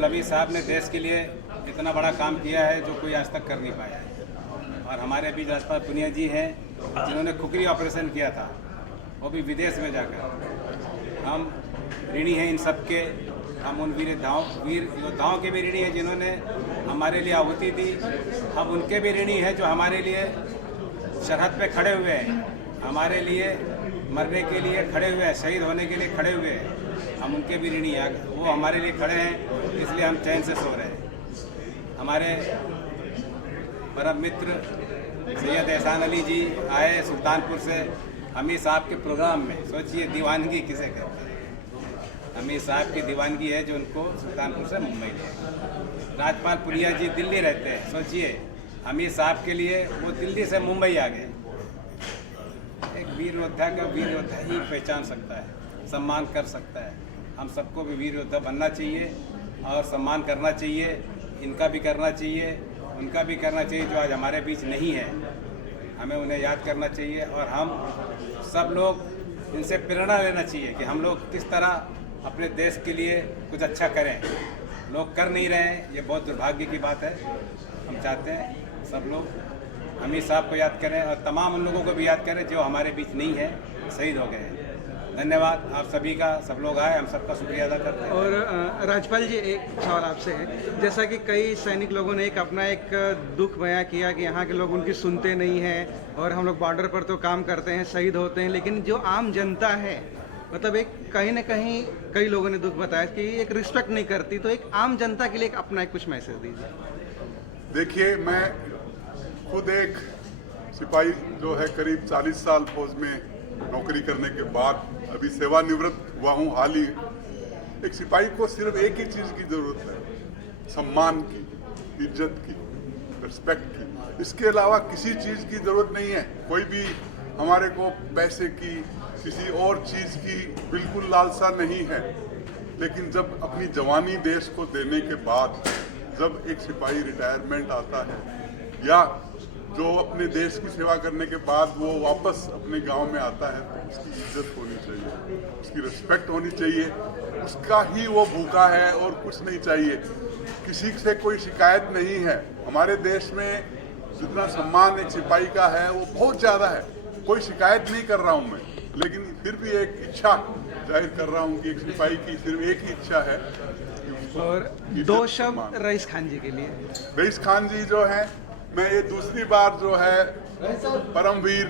अब्दुल हमीद साहब ने देश के लिए इतना बड़ा काम किया है जो कोई आज तक कर नहीं पाया है। और हमारे बीच राजपाल पुनिया जी हैं जिन्होंने खुखरी ऑपरेशन किया था, वो भी विदेश में जाकर। हम ऋणी हैं इन सब के, हम उन वीर योद्धाओं के भी ऋणी हैं जिन्होंने हमारे लिए आहुति दी। हम उनके भी ऋणी हैं जो हमारे लिए सरहद पे खड़े हुए हैं, हमारे लिए मरने के लिए खड़े हुए हैं, शहीद होने के लिए खड़े हुए हैं। हम उनके भी ऋणी हैं, वो हमारे लिए खड़े हैं, इसलिए हम चैन से सो रहे हैं। हमारे परम मित्र सैयद एहसान अली जी आए सुल्तानपुर से हमीद साहब के प्रोग्राम में। सोचिए दीवानगी किसे कहते हैं। हमीद साहब की दीवानगी है जो उनको सुल्तानपुर से मुंबई ले। राजपाल पुनिया जी दिल्ली रहते हैं, सोचिए हमीद साहब के लिए वो दिल्ली से मुंबई आ गए। एक वीर योद्धा का वीर योद्धा ही पहचान सकता है, सम्मान कर सकता है। हम सबको भी वीर योद्धा बनना चाहिए और सम्मान करना चाहिए। इनका भी करना चाहिए, उनका भी करना चाहिए जो आज हमारे बीच नहीं है। हमें उन्हें याद करना चाहिए और हम सब लोग इनसे प्रेरणा लेना चाहिए कि हम लोग किस तरह अपने देश के लिए कुछ अच्छा करें। लोग कर नहीं रहे हैं, ये बहुत दुर्भाग्य की बात है। हम चाहते हैं सब लोग हमीद साहब को याद करें और तमाम उन लोगों को भी याद करें जो हमारे बीच नहीं है, शहीद हो गए हैं। धन्यवाद आप सभी का, सब लोग आए, हम सबका शुक्रिया अदा करते हैं। और राजपाल जी, एक सवाल आपसे है। जैसा कि कई सैनिक लोगों ने अपना एक दुख बयां किया कि यहाँ के लोग उनकी सुनते नहीं हैं और हम लोग बॉर्डर पर तो काम करते हैं, शहीद होते हैं, लेकिन जो आम जनता है मतलब एक कहीं ना कहीं कई लोगों ने दुख बताया कि एक रिस्पेक्ट नहीं करती। तो एक आम जनता के लिए अपना एक कुछ मैसेज दीजिए। देखिए, मैं खुद एक सिपाही जो है करीब 40 साल फौज में नौकरी करने के बाद अभी सेवानिवृत्त हुआ हूँ हाल ही। एक सिपाही को सिर्फ एक ही चीज़ की ज़रूरत है, सम्मान की, इज्जत की, रिस्पेक्ट की। इसके अलावा किसी चीज़ की ज़रूरत नहीं है। कोई भी हमारे को पैसे की, किसी और चीज़ की बिल्कुल लालसा नहीं है। लेकिन जब अपनी जवानी देश को देने के बाद जब एक सिपाही रिटायरमेंट आता है या जो अपने देश की सेवा करने के बाद वो वापस अपने गांव में आता है, तो उसकी इज्जत होनी चाहिए, उसकी रिस्पेक्ट होनी चाहिए। उसका ही वो भूखा है और कुछ नहीं चाहिए। किसी से कोई शिकायत नहीं है। हमारे देश में जितना सम्मान एक सिपाही का है वो बहुत ज़्यादा है। कोई शिकायत नहीं कर रहा हूँ मैं, लेकिन फिर भी एक इच्छा जाहिर कर रहा हूँ कि एक सिपाही की सिर्फ एक ही इच्छा है। और दो शब्द रईस खान जी के लिए। रईस खान जी जो हैं, मैं ये दूसरी बार जो है परमवीर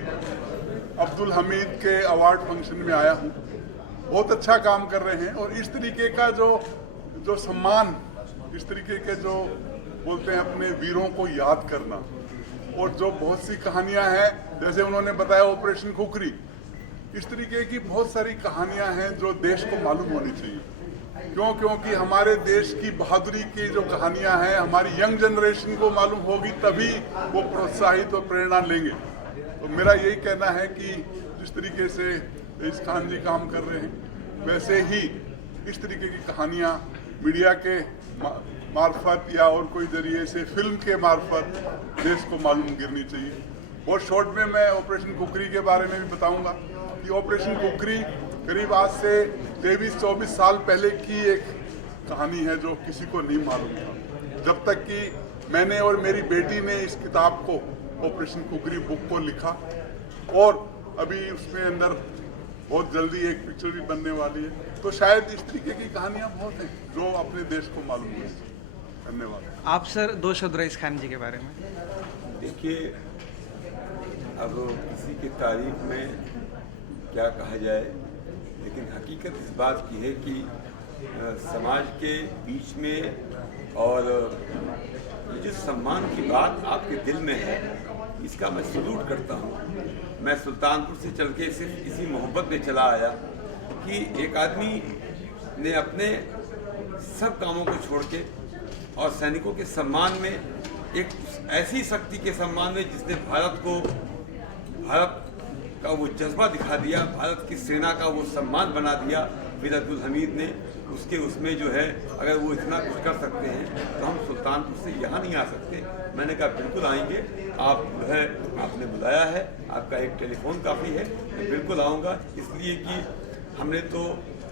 अब्दुल हमीद के अवार्ड फंक्शन में आया हूँ। बहुत अच्छा काम कर रहे हैं और इस तरीके का जो सम्मान, इस तरीके के जो बोलते हैं अपने वीरों को याद करना, और जो बहुत सी कहानियाँ हैं जैसे उन्होंने बताया ऑपरेशन खुखरी, इस तरीके की बहुत सारी कहानियाँ हैं जो देश को मालूम होनी चाहिए। क्योंकि हमारे देश की बहादुरी की जो कहानियां हैं हमारी यंग जनरेशन को मालूम होगी, तभी वो प्रोत्साहित और प्रेरणा लेंगे। तो मेरा यही कहना है कि जिस तरीके से रईस खान जी काम कर रहे हैं, वैसे ही इस तरीके की कहानियां मीडिया के मार्फत या और कोई जरिए से फिल्म के मार्फत देश को मालूम गिरनी चाहिए। बहुत शॉर्ट में मैं ऑपरेशन खुखरी के बारे में भी बताऊँगा कि ऑपरेशन खुखरी करीब आज से 23-24 साल पहले की एक कहानी है जो किसी को नहीं मालूम था। जब तक कि मैंने और मेरी बेटी ने इस किताब को, ऑपरेशन खुखरी बुक को लिखा, और अभी उसमें अंदर बहुत जल्दी एक पिक्चर भी बनने वाली है। तो शायद इस तरीके की कहानियाँ बहुत हैं जो अपने देश को मालूम है। धन्यवाद। आप सर दो शब्द रईस खान जी के बारे में। देखिए, अब किसी की तारीफ में क्या कहा जाए, लेकिन हकीकत इस बात की है कि समाज के बीच में और ये जो सम्मान की बात आपके दिल में है, इसका मैं सल्यूट करता हूँ। मैं सुल्तानपुर से चल के सिर्फ इसी मोहब्बत में चला आया कि एक आदमी ने अपने सब कामों को छोड़ के और सैनिकों के सम्मान में, एक ऐसी शक्ति के सम्मान में जिसने भारत का वो जज्बा दिखा दिया, भारत की सेना का वो सम्मान बना दिया वीर अब्दुल हमीद ने, उसमें जो है अगर वो इतना कुछ कर सकते हैं तो हम सुल्तानपुर से यहाँ नहीं आ सकते। मैंने कहा बिल्कुल आएंगे, आप जो है आपने बुलाया है, आपका एक टेलीफोन काफ़ी है, मैं बिल्कुल आऊँगा। इसलिए कि हमने तो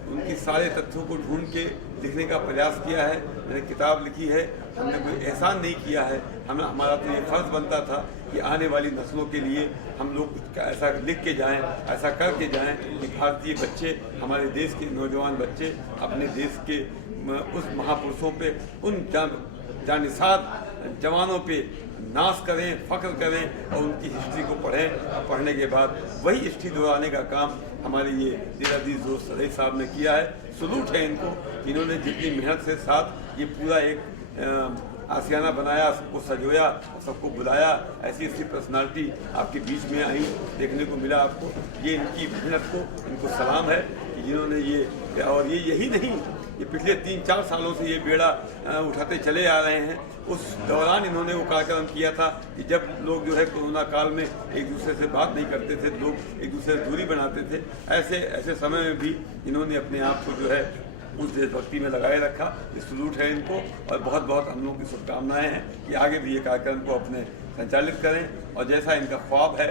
उनकी सारे तथ्यों को ढूंढ के लिखने का प्रयास किया है। मैंने किताब लिखी है, हमने कोई एहसान नहीं किया है। हमारा तो ये फर्ज बनता था कि आने वाली नस्लों के लिए हम लोग कुछ ऐसा लिख के जाएं, ऐसा करके जाएं कि भारतीय बच्चे, हमारे देश के नौजवान बच्चे अपने देश के उस महापुरुषों पे, उन जानिसाद जवानों पे नाश करें, फख्र करें और उनकी हिस्ट्री को पढ़ें। और पढ़ने के बाद वही हिस्ट्री दोहराने का काम हमारे ये दिल-अज़ीज़ दोस्त सदैव साहब ने किया है। सलूट है इनको, इन्होंने जितनी मेहनत से साथ ये पूरा एक आशियाना बनाया, सबको सजोया और सबको बुलाया। ऐसी ऐसी पर्सनालिटी आपके बीच में आई, देखने को मिला आपको। ये इनकी मेहनत को इनको सलाम है कि जिन्होंने ये, और ये यही नहीं, ये पिछले 3-4 सालों से ये बेड़ा उठाते चले आ रहे हैं। उस दौरान इन्होंने वो कार्यक्रम किया था कि जब लोग जो है कोरोना काल में एक दूसरे से बात नहीं करते थे, लोग एक दूसरे से दूरी बनाते थे, ऐसे समय में भी इन्होंने अपने आप को जो है उस देशभक्ति में लगाए रखा। ये सलूट है इनको और बहुत बहुत हम लोगों की शुभकामनाएँ हैं कि आगे भी ये कार्यक्रम को अपने संचालित करें। और जैसा इनका ख्वाब है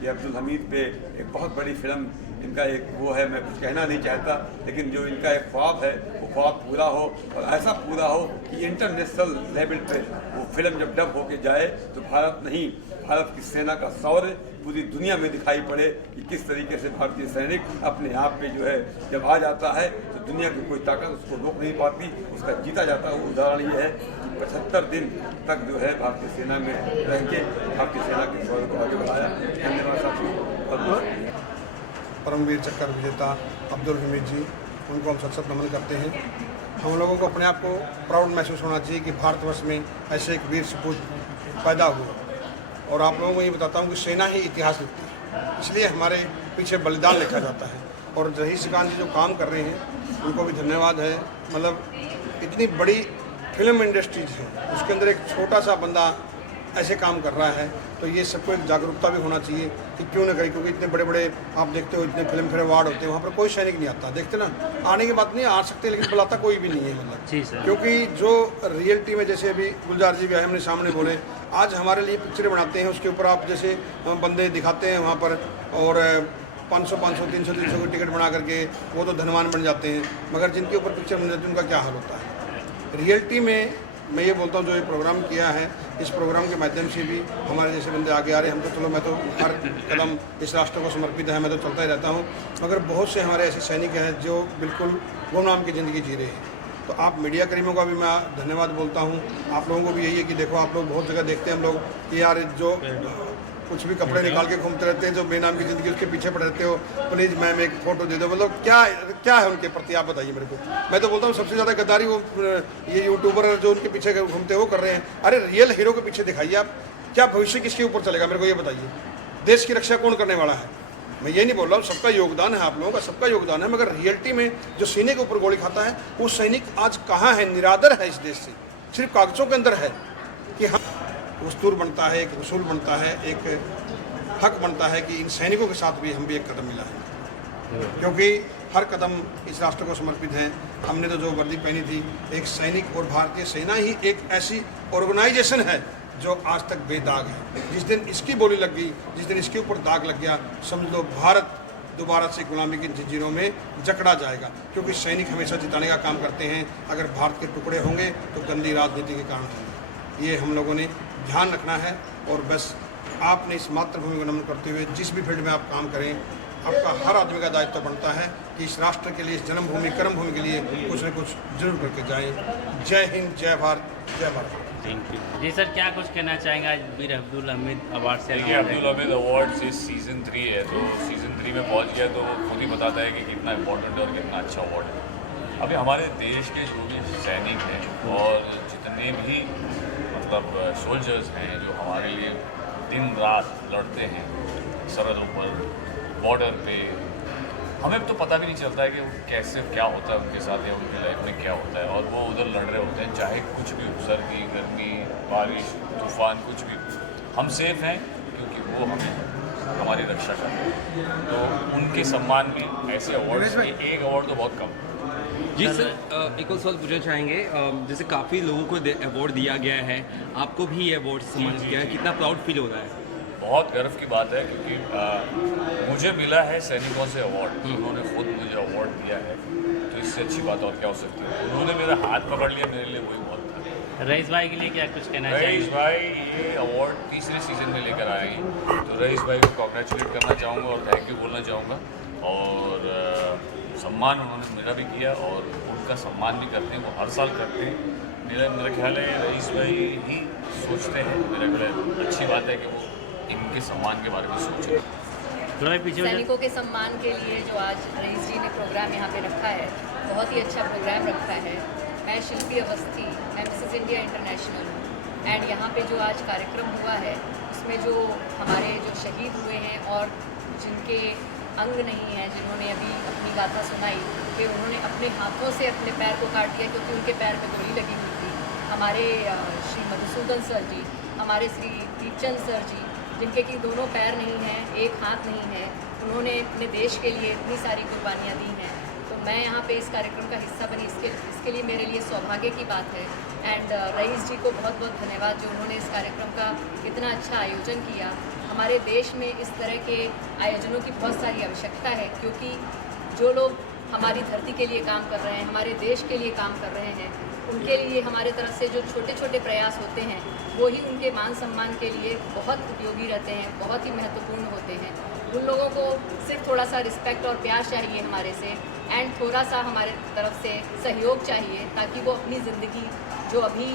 कि अब्दुल हमीद पे एक बहुत बड़ी फिल्म, इनका एक वो है, मैं कुछ कहना नहीं चाहता, लेकिन जो इनका एक ख्वाब है वो ख्वाब पूरा हो और ऐसा पूरा हो कि इंटरनेशनल लेवल पे वो फिल्म जब डब होके जाए तो भारत नहीं, भारत की सेना का शौर्य पूरी दुनिया में दिखाई पड़े कि किस तरीके से भारतीय सैनिक अपने आप पे जो है जब आ जाता है तो दुनिया की कोई ताकत उसको रोक नहीं पाती, उसका जीता जाता है। उदाहरण ये है कि 75 दिन तक जो है भारतीय सेना में रह के भारतीय सेना के शौर्य को आगे बढ़ाया। धन्यवाद साथियों। परमवीर चक्र विजेता अब्दुल हमीद जी, उनको हम सत नमन करते हैं। हम लोगों को अपने आप को प्राउड महसूस होना चाहिए कि भारतवर्ष में ऐसे एक वीर सपूत पैदा हुए। और आप लोगों को ये बताता हूँ कि सेना ही इतिहास लिखती है, इसलिए हमारे पीछे बलिदान लिखा जाता है। और रईस खान जी जो काम कर रहे हैं उनको भी धन्यवाद है। मतलब इतनी बड़ी फिल्म इंडस्ट्रीज है, उसके अंदर एक छोटा सा बंदा ऐसे काम कर रहा है, तो ये सबको एक जागरूकता भी होना चाहिए कि क्यों ना करें। क्योंकि इतने बड़े बड़े आप देखते हो, इतने फिल्म फेयर अवार्ड होते हैं, वहाँ पर कोई सैनिक नहीं आता। देखते ना, आने की बात नहीं, आ सकते लेकिन बुलाता कोई भी नहीं है। मतलब क्योंकि जो रियलिटी में, जैसे अभी गुलजार जी भी आए हमने सामने बोले, आज हमारे लिए पिक्चरें बनाते हैं, उसके ऊपर आप जैसे बंदे दिखाते हैं वहाँ पर, और 500, 300 की टिकट बना करके वो तो धनवान बन जाते हैं, मगर जिनके ऊपर पिक्चर बन जाती है उनका क्या हाल होता है। रियलिटी में मैं ये बोलता हूँ, जो ये प्रोग्राम किया है, इस प्रोग्राम के माध्यम से भी हमारे जैसे बंदे आगे आ रहे हैं। हम तो चलो, मैं तो हर कदम इस राष्ट्र को समर्पित है, मैं तो चलता ही रहता हूँ, मगर बहुत से हमारे ऐसे सैनिक हैं जो बिल्कुल गुमनाम की ज़िंदगी जी रहे हैं। तो आप मीडिया कर्मियों का भी मैं धन्यवाद बोलता हूँ। आप लोगों को भी यही है कि देखो, आप लोग बहुत जगह देखते हैं हम लोग कि यार जो कुछ भी कपड़े निकाल के घूमते रहते हैं, जो बेनाम की ज़िंदगी उसके पीछे पड़े रहते हो, प्लीज़ मैम एक फ़ोटो दे दो। मतलब क्या है उनके प्रति, आप बताइए मेरे को। मैं तो बोलता हूँ सबसे ज़्यादा गद्दारी वो ये यूट्यूबर जो उनके पीछे घूमते वो कर रहे हैं। अरे रियल हीरो के पीछे दिखाइए आप, क्या भविष्य किसके ऊपर चलेगा, मेरे को ये बताइए। देश की रक्षा कौन करने वाला है? मैं ये नहीं बोल रहा हूँ, सबका योगदान है, आप लोगों का सबका योगदान है, मगर रियलिटी में जो सीने के ऊपर गोली खाता है, वो सैनिक आज कहाँ है? निरादर है इस देश से, सिर्फ कागजों के अंदर है कि हम दस्तूर बनता है, एक उसूल बनता है, एक हक बनता है कि इन सैनिकों के साथ भी हम भी एक कदम मिला है, क्योंकि हर कदम इस राष्ट्र को समर्पित है। हमने तो जो वर्दी पहनी थी, एक सैनिक और भारतीय सेना ही एक ऐसी ऑर्गेनाइजेशन है जो आज तक बेदाग है। जिस दिन इसकी बोली लग गई, जिस दिन इसके ऊपर दाग लग गया, समझ लो भारत दोबारा से गुलामी की जंजीरों में जकड़ा जाएगा, क्योंकि सैनिक हमेशा जिताने का काम करते हैं। अगर भारत के टुकड़े होंगे तो गंदी राजनीति के कारण होंगे। ये हम लोगों ने ध्यान रखना है। और बस आपने इस मातृभूमि को नमन करते हुए जिस भी फील्ड में आप काम करें, आपका हर आदमी का दायित्व बनता है कि इस राष्ट्र के लिए, इस जन्मभूमि कर्मभूमि के लिए कुछ न कुछ जरूर करके जाएं। जय हिंद, जय भारत, जय Bharat. Thank you ji sir, क्या कुछ कहना चाहेंगे आज वीर अब्दुल हमीद अवार्ड से? देखिए, अब्दुल हमीद अवार्ड इस सीज़न 3 है, तो सीज़न 3 में पहुंच गया तो वो खुद ही बताता है कि कितना इम्पोर्टेंट है और कितना अच्छा अवार्ड है। अभी हमारे देश के जो भी सैनिक हैं और जितने भी मतलब सोल्जर्स हैं जो हमारे लिए दिन रात लड़ते हैं सरहदों पर, बॉर्डर पे, हमें तो पता भी नहीं चलता है कि कैसे क्या होता है उनके साथ या उनकी लाइफ में क्या होता है। और वो उधर लड़ रहे होते हैं, चाहे कुछ भी हो, सर्दी, गर्मी, बारिश, तूफान, कुछ भी, हम सेफ हैं क्योंकि वो हमें हमारी रक्षा कर रहे हैं। तो उनके सम्मान में ऐसे अवार्ड, एक अवार्ड तो बहुत कम। जी सर, एक और सवाल पूछना चाहेंगे। जैसे काफ़ी लोगों को अवार्ड दिया गया है, आपको भी ये अवार्ड सम्मानित किया है, कितना प्राउड फील हो रहा है? बहुत गर्व की बात है क्योंकि मुझे मिला है सैनिकों से अवार्ड, उन्होंने खुद मुझे अवार्ड दिया है। इससे अच्छी बात और क्या हो सकती है। उन्होंने मेरा हाथ पकड़ लिया, मेरे लिए वही बहुत था। रईस भाई के लिए क्या कुछ कहना रईस चाहिए? भाई ये अवार्ड तीसरे सीज़न में लेकर आए हैं, तो रईस भाई को कॉन्ग्रेचुलेट करना चाहूँगा और थैंक यू बोलना चाहूँगा। और सम्मान उन्होंने मेरा भी किया और उनका सम्मान भी करते हैं, वो हर साल करते हैं। मेरा ख्याल है रईस भाई ही सोचते हैं, मेरा ख्याल है अच्छी बात है कि वो इनके सम्मान के बारे में सोचें। थोड़ा भी पीछे हो जाओ। सैनिकों के सम्मान के लिए जो आज रईस जी ने प्रोग्राम यहाँ पे रखा है, बहुत ही अच्छा प्रोग्राम रखा है। मैं शिल्पी अवस्थी, मैं मिसेस इंडिया इंटरनेशनल हूँ एंड यहाँ पे जो आज कार्यक्रम हुआ है उसमें जो हमारे जो शहीद हुए हैं और जिनके अंग नहीं हैं, जिन्होंने अभी अपनी गाथा सुनाई कि उन्होंने अपने हाथों से अपने पैर को काट दिया क्योंकि उनके पैर में गोली लगी हुई थी। हमारे श्री मधुसूदन सर जी, हमारे श्री दीपचंद सर जी, जिनके कि दोनों पैर नहीं हैं, एक हाथ नहीं है, उन्होंने अपने देश के लिए इतनी सारी कुर्बानियाँ दी हैं। तो मैं यहाँ पे इस कार्यक्रम का हिस्सा बनी, इसके लिए मेरे लिए सौभाग्य की बात है। एंड रईस जी को बहुत बहुत धन्यवाद जो उन्होंने इस कार्यक्रम का इतना अच्छा आयोजन किया। हमारे देश में इस तरह के आयोजनों की बहुत सारी आवश्यकता है क्योंकि जो लोग हमारी धरती के लिए काम कर रहे हैं, हमारे देश के लिए काम कर रहे हैं, उनके लिए हमारे तरफ से जो छोटे छोटे प्रयास होते हैं वो ही उनके मान सम्मान के लिए बहुत उपयोगी रहते हैं, बहुत ही महत्वपूर्ण होते हैं। उन लोगों को सिर्फ थोड़ा सा रिस्पेक्ट और प्यार चाहिए हमारे से एंड थोड़ा सा हमारे तरफ से सहयोग चाहिए ताकि वो अपनी ज़िंदगी जो अभी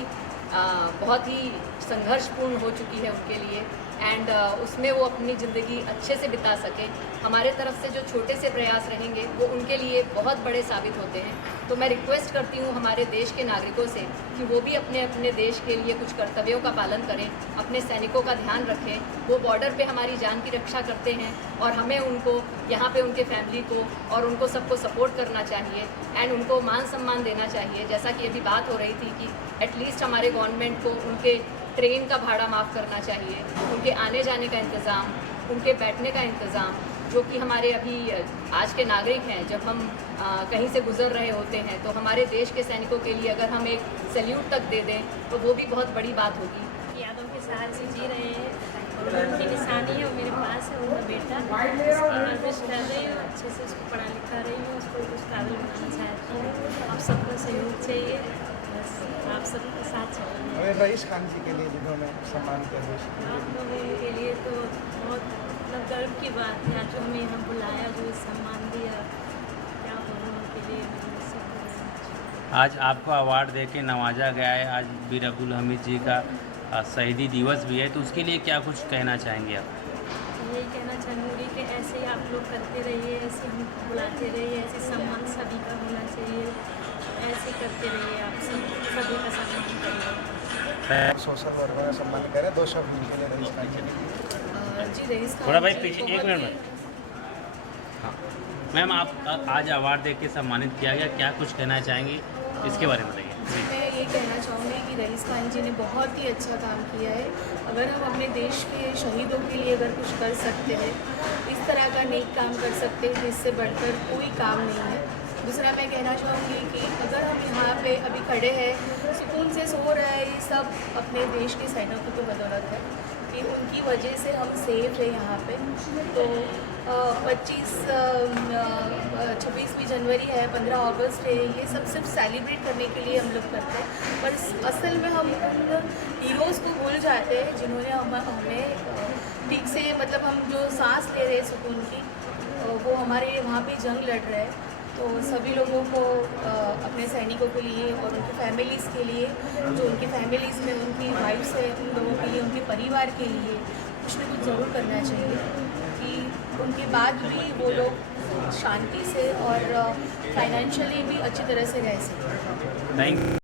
बहुत ही संघर्षपूर्ण हो चुकी है उनके लिए एंड उसमें वो अपनी ज़िंदगी अच्छे से बिता सकें। हमारे तरफ से जो छोटे से प्रयास रहेंगे वो उनके लिए बहुत बड़े साबित होते हैं। तो मैं रिक्वेस्ट करती हूँ हमारे देश के नागरिकों से कि वो भी अपने अपने देश के लिए कुछ कर्तव्यों का पालन करें, अपने सैनिकों का ध्यान रखें। वो बॉर्डर पे हमारी जान की रक्षा करते हैं और हमें उनको यहाँ पे उनके फैमिली को और उनको सबको सपोर्ट करना चाहिए एंड उनको मान सम्मान देना चाहिए। जैसा कि अभी बात हो रही थी कि एटलीस्ट हमारे गवर्नमेंट को उनके ट्रेन का भाड़ा माफ़ करना चाहिए, उनके आने जाने का इंतज़ाम, उनके बैठने का इंतज़ाम, जो कि हमारे अभी आज के नागरिक हैं, जब हम कहीं से गुजर रहे होते हैं तो हमारे देश के सैनिकों के लिए अगर हम एक सैल्यूट तक दे दें तो वो भी बहुत बड़ी बात होगी। यादों के सहारे से जी रहे हैं और उनकी निशानी है, वो मेरे पास है, उनका बेटा, उसकी परवरिश कर रही हूँ, अच्छे से उसको पढ़ा लिखा रही हूँ, उसको कुछ काबिल बनाना चाहती हूँ। आप सबका सहयोग चाहिए, बस आप सबका साथ चाहिए। रईस खान जी के लिए जिन्होंने सम्मान किया, आप लोगों के लिए तो बहुत मतलब गर्व की बात है, जो हमें यहाँ बुलाया, जो सम्मान दिया, क्या बोलूँ उनके लिए। आज आपको अवार्ड दे के नवाजा गया है, आज बीर अब्दुल हमीद जी का शहीदी दिवस भी है, तो उसके लिए क्या कुछ कहना चाहेंगे आप? यही कहना चाहूँगी कि ऐसे ही आप लोग करते रहिए, ऐसे हम बुलाते रहिए, ऐसे सम्मान सभी का होना चाहिए, ऐसे करते रहिए, आप सभी का सम्मान करिए। सोशल वर्क का सम्मान कर रहे हैं, 2 शब्द उनके लिए रईस खान जी ने। जी रईस खान थोड़ा भाई जी पीछे बहुत एक मिनट ही- में। हाँ मैम, आप आज अवार्ड दे के सम्मानित किया गया, क्या कुछ कहना चाहेंगे इसके बारे में बताइए? मैं ये कहना चाहूँगी कि रईस खान जी ने बहुत ही अच्छा काम किया है। अगर हम अपने देश के शहीदों के लिए अगर कुछ कर सकते हैं, इस तरह का नेक काम कर सकते हैं, इससे बढ़कर कोई काम नहीं है। दूसरा मैं कहना चाहूँगी कि अगर हम यहाँ पे अभी खड़े हैं, सुकून से सो रहे हैं, ये सब अपने देश के सैनिकों की बदौलत है कि उनकी वजह से हम सेफ हैं यहाँ पे। तो 26वीं जनवरी है, 15 अगस्त है, ये सब सिर्फ सेलिब्रेट करने के लिए हम लोग करते हैं, पर असल में हम उन हीरोज़ को भूल जाते हैं जिन्होंने हमें ठीक से मतलब हम जो सांस ले रहे हैं सुकून की, वो हमारे वहाँ पे जंग लड़ रहे हैं। तो सभी लोगों को अपने सैनिकों के लिए और उनकी फैमिलीज़ के लिए, जो उनकी फैमिलीज़ में उनकी वाइफ्स है, उन लोगों के लिए, उनके परिवार के लिए कुछ न कुछ ज़रूर करना चाहिए कि उनके बाद भी वो लोग शांति से और फाइनेंशियली भी अच्छी तरह से रह सकें। थैंक